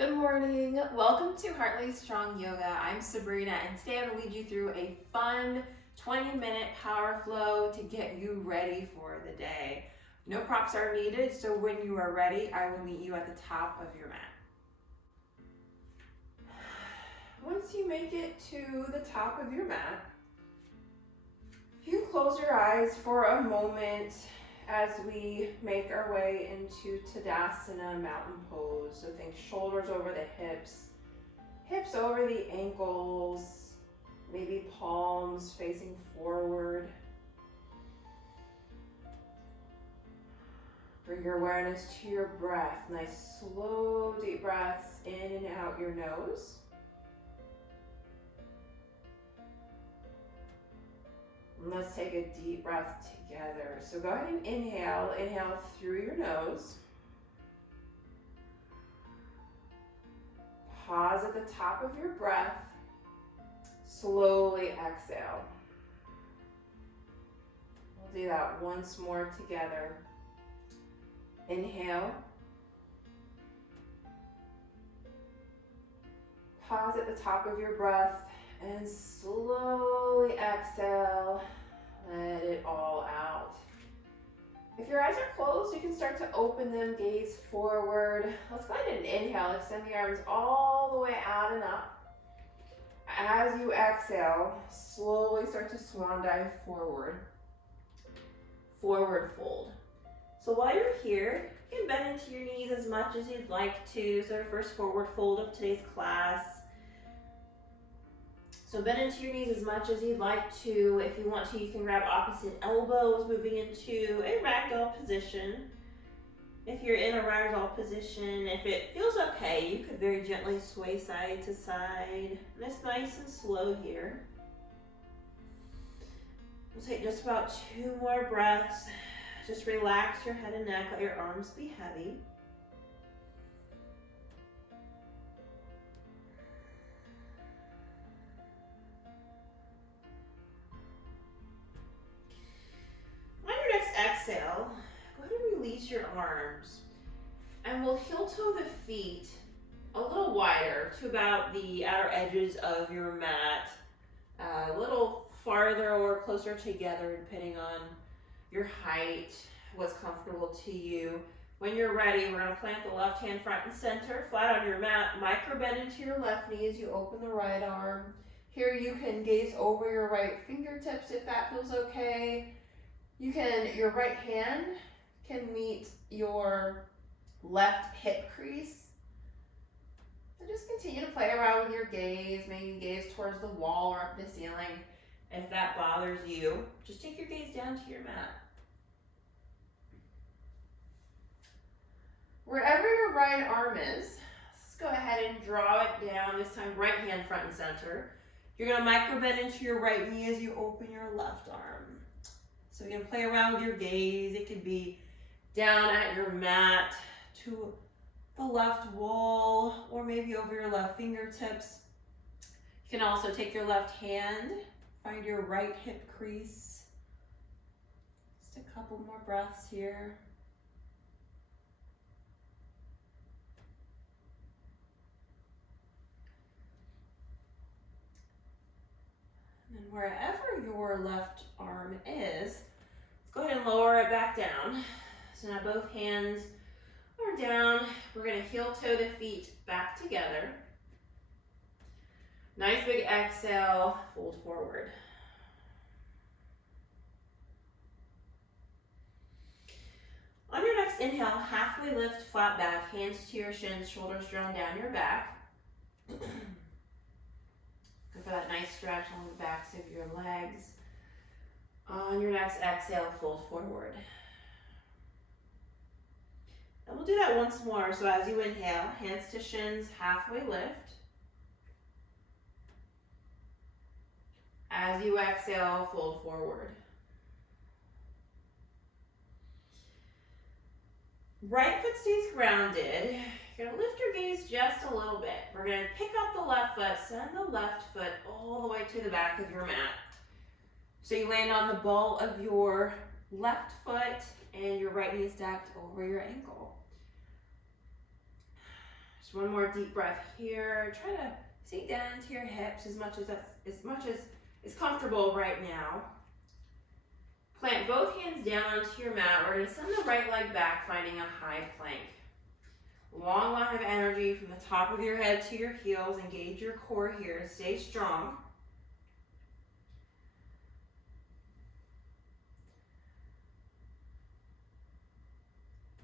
Good morning. Welcome to Heartly Strong Yoga. I'm Sabrina, and today I'm going to lead you through a fun 20-minute power flow to get you ready for the day. No props are needed, so when you are ready, I will meet you at the top of your mat. Once you make it to the top of your mat, you close your eyes for a moment as we make our way into Tadasana, mountain pose. So think shoulders over the hips over the ankles, maybe palms facing forward. Bring your awareness to your breath. Nice slow deep breaths in and out your nose. And let's take a deep breath together. So go ahead and inhale. Inhale through your nose. Pause at the top of your breath. Slowly exhale. We'll do that once more together. Inhale. Pause at the top of your breath. And slowly exhale, let it all out. If your eyes are closed, you can start to open them, gaze forward. Let's go ahead and inhale, extend the arms all the way out and up. As you exhale, slowly start to swan dive forward. Forward fold. So while you're here, you can bend into your knees as much as you'd like to. So our first forward fold of today's class. So bend into your knees as much as you'd like to. If you want to, you can grab opposite elbows, moving into a ragdoll position. If you're in a ragdoll position, if it feels okay, you could very gently sway side to side. And it's nice and slow here. We'll take just about 2 more breaths. Just relax your head and neck, let your arms be heavy. Exhale, go ahead and release your arms. And we'll heel toe the feet a little wider to about the outer edges of your mat. A little farther or closer together depending on your height, what's comfortable to you. When you're ready, we're going to plant the left hand front and center, flat on your mat. Micro bend into your left knee as you open the right arm. Here you can gaze over your right fingertips if that feels okay. Your right hand can meet your left hip crease. So just continue to play around with your gaze. Maybe gaze towards the wall or up the ceiling. If that bothers you, just take your gaze down to your mat. Wherever your right arm is, let's go ahead and draw it down, this time right hand front and center. You're going to micro bend into your right knee as you open your left arm. So you're going to play around with your gaze. It could be down at your mat to the left wall or maybe over your left fingertips. You can also take your left hand, find your right hip crease. Just a couple more breaths here. And then wherever your left arm is, go ahead and lower it back down. So now both hands are down. We're going to heel toe the feet back together. Nice big exhale, fold forward. On your next inhale, halfway lift, flat back, hands to your shins, shoulders drawn down your back. Go for that nice stretch on the backs of your legs. On your next exhale, fold forward. And we'll do that once more. So as you inhale, hands to shins, halfway lift. As you exhale, fold forward. Right foot stays grounded. You're going to lift your gaze just a little bit. We're going to pick up the left foot, send the left foot all the way to the back of your mat. So you land on the ball of your left foot and your right knee stacked over your ankle. Just one more deep breath here. Try to sink down into your hips as much as is comfortable right now. Plant both hands down onto your mat. We're going to send the right leg back, finding a high plank. Long line of energy from the top of your head to your heels. Engage your core here. Stay strong.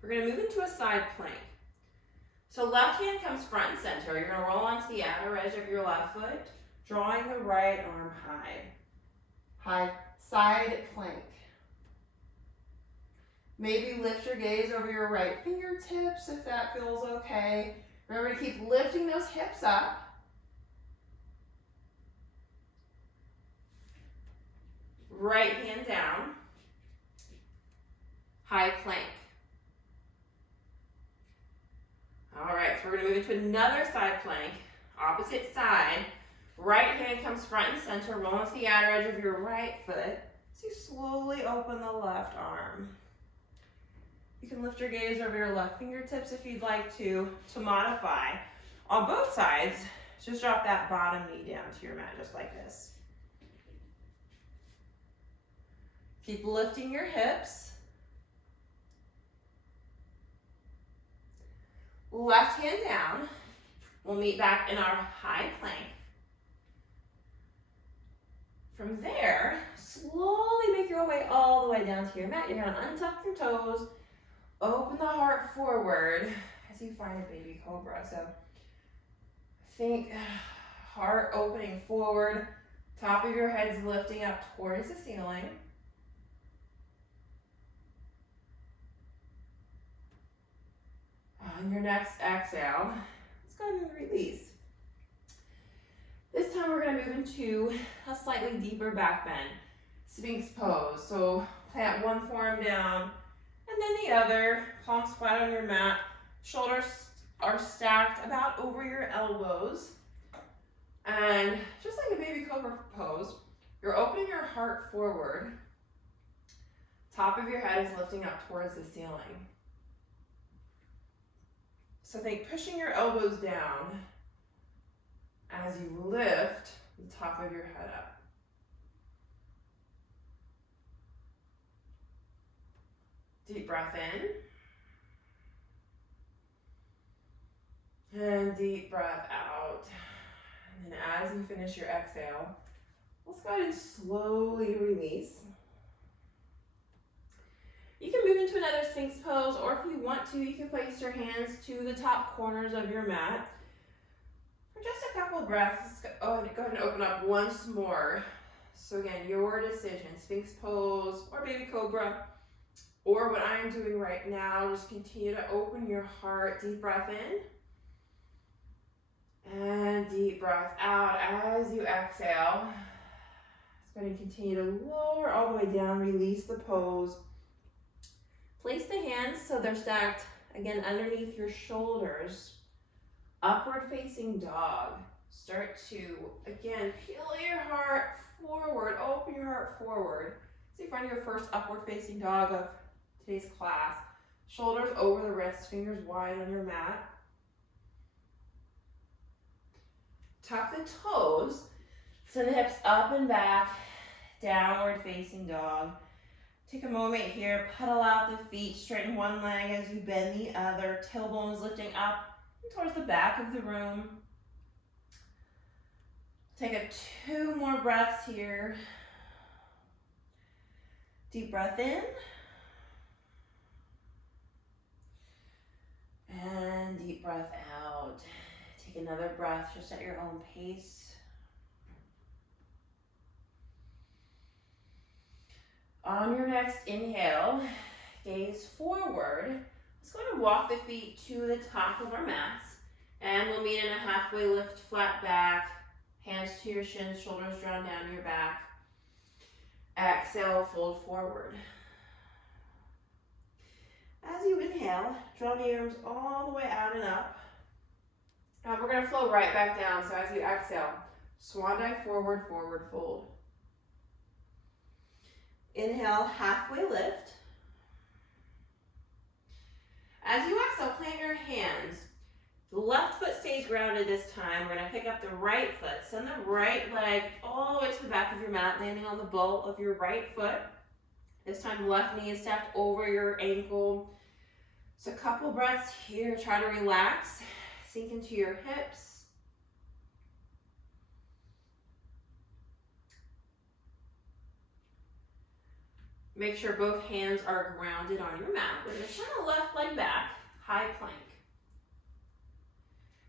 We're going to move into a side plank. So left hand comes front and center. You're going to roll onto the outer edge of your left foot, drawing the right arm high. High side plank. Maybe lift your gaze over your right fingertips if that feels okay. Remember to keep lifting those hips up. Right hand down. High plank. All right, so we're going to move into another side plank, opposite side. Right hand comes front and center, roll into the outer edge of your right foot. So you slowly open the left arm. You can lift your gaze over your left fingertips if you'd like to modify. On both sides, just drop that bottom knee down to your mat, just like this. Keep lifting your hips. Left hand down. We'll meet back in our high plank. From there, slowly make your way all the way down to your mat. You're going to untuck your toes, open the heart forward as you find a baby cobra. So think heart opening forward, top of your head's lifting up towards the ceiling. On your next exhale, let's go ahead and release. This time we're going to move into a slightly deeper back bend, Sphinx pose. So plant one forearm down and then the other, palms flat on your mat. Shoulders are stacked about over your elbows. And just like a baby cobra pose, you're opening your heart forward. Top of your head is lifting up towards the ceiling. So think pushing your elbows down as you lift the top of your head up. Deep breath in. And deep breath out. And then as you finish your exhale, let's go ahead and slowly release. You can move into another Sphinx pose, or if you want to, you can place your hands to the top corners of your mat. For just a couple of breaths, go ahead and open up once more. So again, your decision, Sphinx pose or baby cobra, or what I'm doing right now, just continue to open your heart. Deep breath in. And deep breath out as you exhale. It's going to continue to lower all the way down, release the pose. Place the hands so they're stacked, again, underneath your shoulders. Upward facing dog. Start to, again, peel your heart forward, open your heart forward. So you find your first upward facing dog of today's class. Shoulders over the wrists, fingers wide on your mat. Tuck the toes, send the hips up and back, downward facing dog. Take a moment here, pedal out the feet, straighten one leg as you bend the other, tailbones lifting up towards the back of the room. Take two more breaths here. Deep breath in. And deep breath out. Take another breath just at your own pace. On your next inhale, gaze forward. Let's go ahead and walk the feet to the top of our mats. And we'll meet in a halfway lift, flat back. Hands to your shins, shoulders drawn down your back. Exhale, fold forward. As you inhale, draw the arms all the way out and up. We're going to flow right back down. So as you exhale, swan dive forward, forward fold. Inhale, halfway lift. As you exhale, plant your hands The left foot stays grounded this time. We're gonna pick up the right foot. Send the right leg all the way to the back of your mat, landing on the ball of your right foot. This time the left knee is stacked over your ankle. So a couple breaths here. Try to relax. Sink into your hips. Make sure both hands are grounded on your mat. We're gonna send the left leg back, high plank.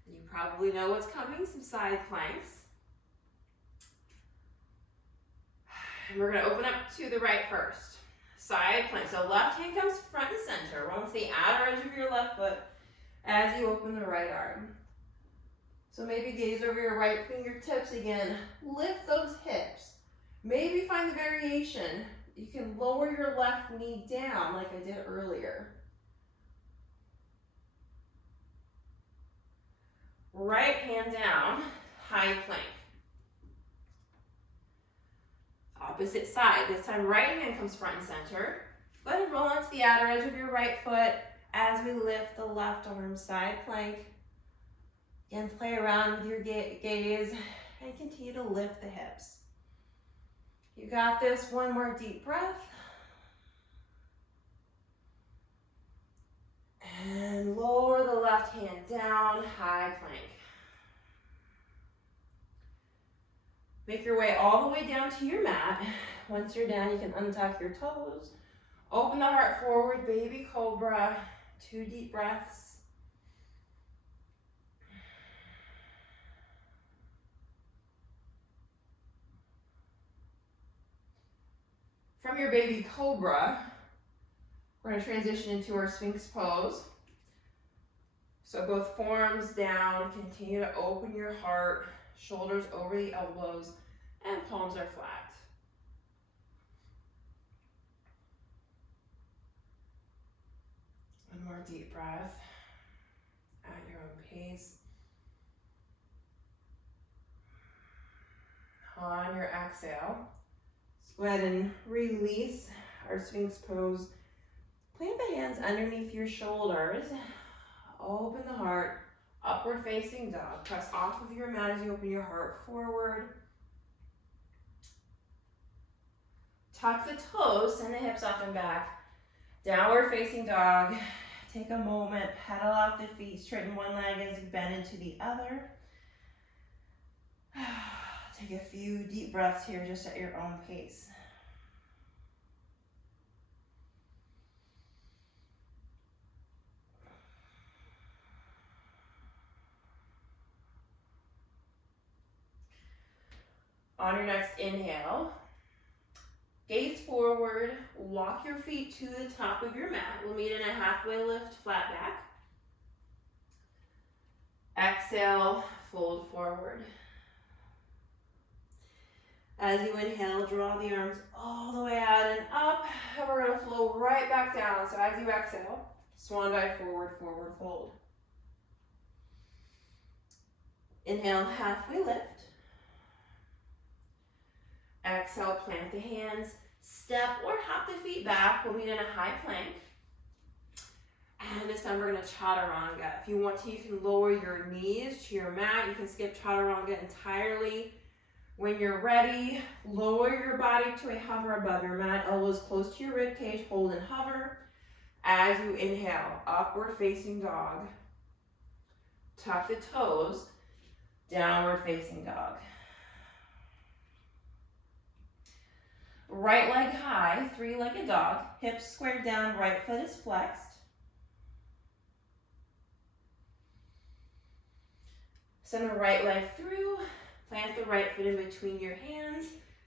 You probably know what's coming, some side planks. And we're gonna open up to the right first. Side plank, so left hand comes front and center. Roll to the outer edge of your left foot as you open the right arm. So maybe gaze over your right fingertips again. Lift those hips. Maybe find the variation. You can lower your left knee down like I did earlier. Right hand down, high plank. Opposite side. This time right hand comes front and center. Go ahead and roll onto the outer edge of your right foot as we lift the left arm, side plank. Again, play around with your gaze and continue to lift the hips. You got this. One more deep breath. And lower the left hand down, high plank. Make your way all the way down to your mat. Once you're down, you can untuck your toes. Open the heart forward, baby cobra. 2 deep breaths. From your baby cobra, we're going to transition into our Sphinx pose. So both forearms down, continue to open your heart, shoulders over the elbows, and palms are flat. One more deep breath at your own pace. On your exhale, go ahead and release our Sphinx pose. Plant the hands underneath your shoulders. Open the heart, upward facing dog. Press off of your mat as you open your heart forward. Tuck the toes, send the hips up and back. Downward facing dog. Take a moment, pedal out the feet, straighten one leg as you bend into the other. Take a few deep breaths here just at your own pace. On your next inhale, gaze forward, walk your feet to the top of your mat. We'll meet in a halfway lift, flat back. Exhale, fold forward. As you inhale, draw the arms all the way out and up, and we're going to flow right back down. So as you exhale, swan dive forward, forward fold. Inhale, halfway lift. Exhale, plant the hands, step or hop the feet back. We'll meet in a high plank. And this time we're going to chaturanga. If you want to, you can lower your knees to your mat. You can skip chaturanga entirely. When you're ready, lower your body to a hover above your mat, elbows close to your rib cage, hold and hover. As you inhale, upward facing dog. Tuck the toes, downward facing dog. Right leg high, 3-legged dog, hips squared down, right foot is flexed. Send the right leg through. Plant the right foot in between your hands.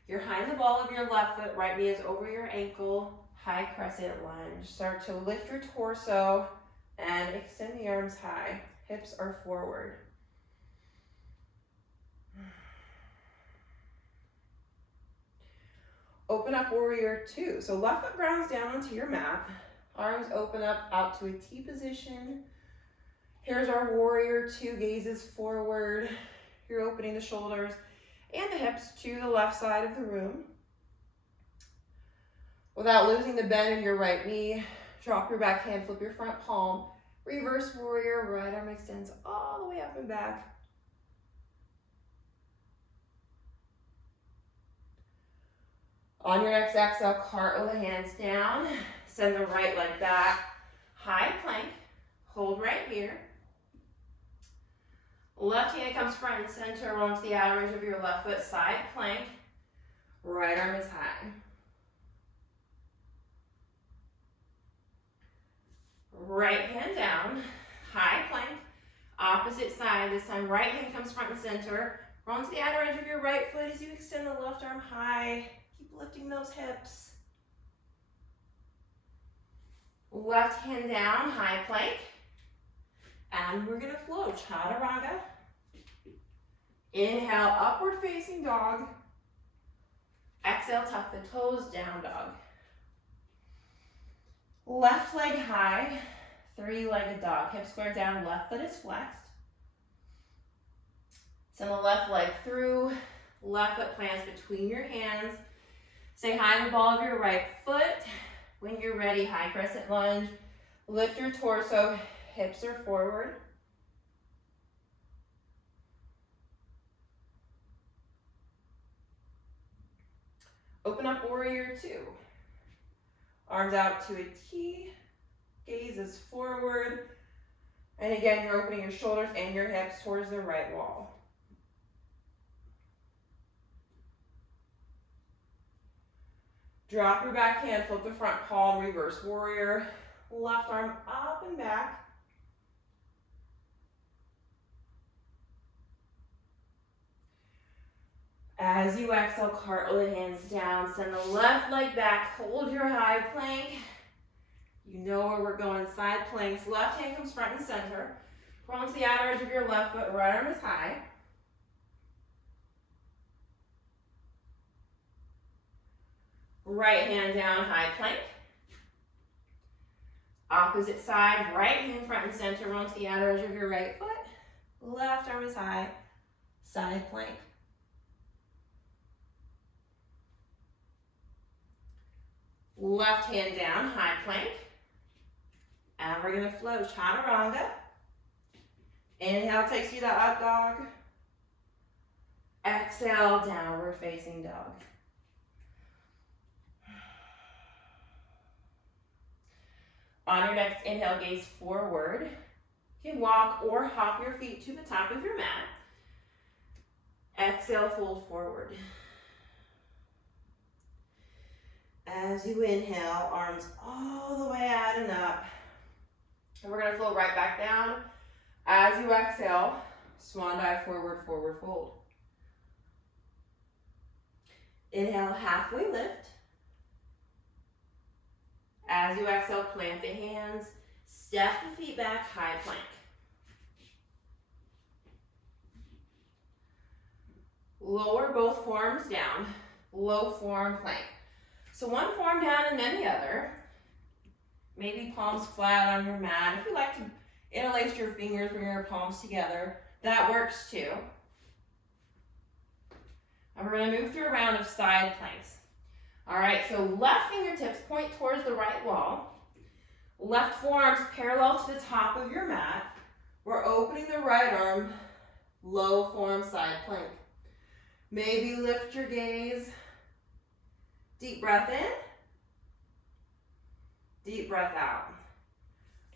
You're high in the ball of your left foot. Right knee is over your ankle. High crescent lunge. Start to lift your torso and extend the arms high. Hips are forward. Open up warrior 2. So left foot grounds down onto your mat. Arms open up out to a T position. Here's our warrior 2. Gazes forward. You're opening the shoulders and the hips to the left side of the room. Without losing the bend in your right knee, drop your back hand, flip your front palm, Reverse warrior, right arm extends all the way up and back. On your next exhale, cartwheel the hands down. Send the right leg back. High plank. Hold right here. Left hand comes front and center, roll to the outer edge of your left foot, side plank. Right arm is high. Right hand down, high plank. Opposite side, this time right hand comes front and center. Roll to the outer edge of your right foot as you extend the left arm high. Keep lifting those hips. Left hand down, high plank. And we're gonna flow, chaturanga. Inhale, upward facing dog. Exhale, tuck the toes, down dog. Left leg high, three-legged dog. Hip square down, left foot is flexed. Send the left leg through, left foot plants between your hands. Stay high in the ball of your right foot. When you're ready, high crescent lunge. Lift your torso, hips are forward. Open up warrior two. Arms out to a T, gaze is forward. And again, you're opening your shoulders and your hips towards the right wall. Drop your back hand, flip the front palm, reverse warrior. Left arm up and back. As you exhale, cartwheel the hands down. Send the left leg back. Hold your high plank. You know where we're going. Side planks. Left hand comes front and center. Roll to the outer edge of your left foot. Right arm is high. Right hand down, high plank. Opposite side. Right hand front and center. Roll to the outer edge of your right foot. Left arm is high. Side plank. Left hand down, high plank. And we're gonna flow, chaturanga. Inhale takes you to up dog. Exhale, downward facing dog. On your next inhale, gaze forward. You can walk or hop your feet to the top of your mat. Exhale, fold forward. As you inhale, arms all the way out and up. And we're gonna flow right back down. As you exhale, swan dive forward, forward fold. Inhale, halfway lift. As you exhale, plant the hands, step the feet back, high plank. Lower both forearms down, low forearm plank. So one forearm down and then the other. Maybe palms flat on your mat. If you like to interlace your fingers, bring your palms together, that works too. And we're gonna move through a round of side planks. All right, so left fingertips point towards the right wall. Left forearms parallel to the top of your mat. We're opening the right arm, low forearm side plank. Maybe lift your gaze. Deep breath in. Deep breath out.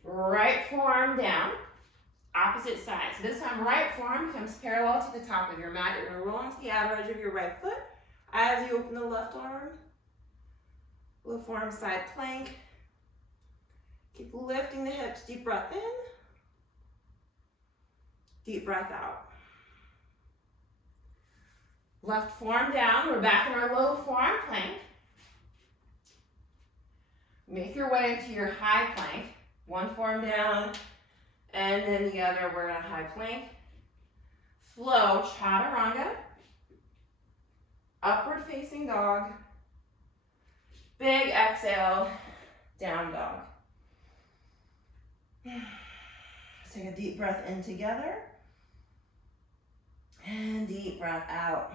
Right forearm down. Opposite side. So this time right forearm comes parallel to the top of your mat. You're going to roll onto the outer edge of your right foot as you open the left arm. Low forearm side plank. Keep lifting the hips. Deep breath in. Deep breath out. Left forearm down. We're back in our low forearm plank. Make your way into your high plank. One forearm down, and then the other, we're in a high plank. Flow, chaturanga. Upward facing dog. Big exhale, down dog. Let's take a deep breath in together. And deep breath out.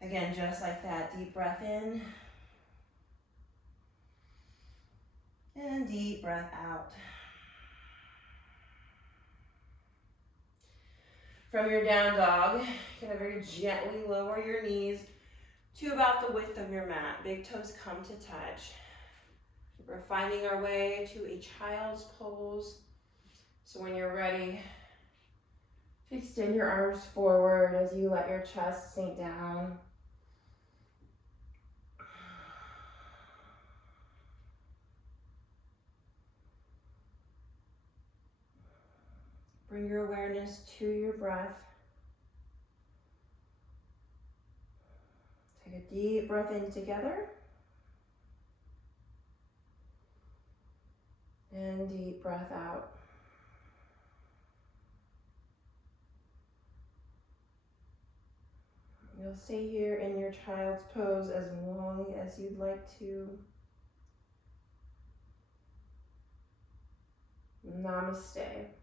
Again, just like that, deep breath in. And deep breath out. From your down dog, you're gonna very gently lower your knees to about the width of your mat. Big toes come to touch. We're finding our way to a child's pose. So when you're ready, extend your arms forward as you let your chest sink down. Bring your awareness to your breath. Take a deep breath in together. And deep breath out. You'll stay here in your child's pose as long as you'd like to. Namaste.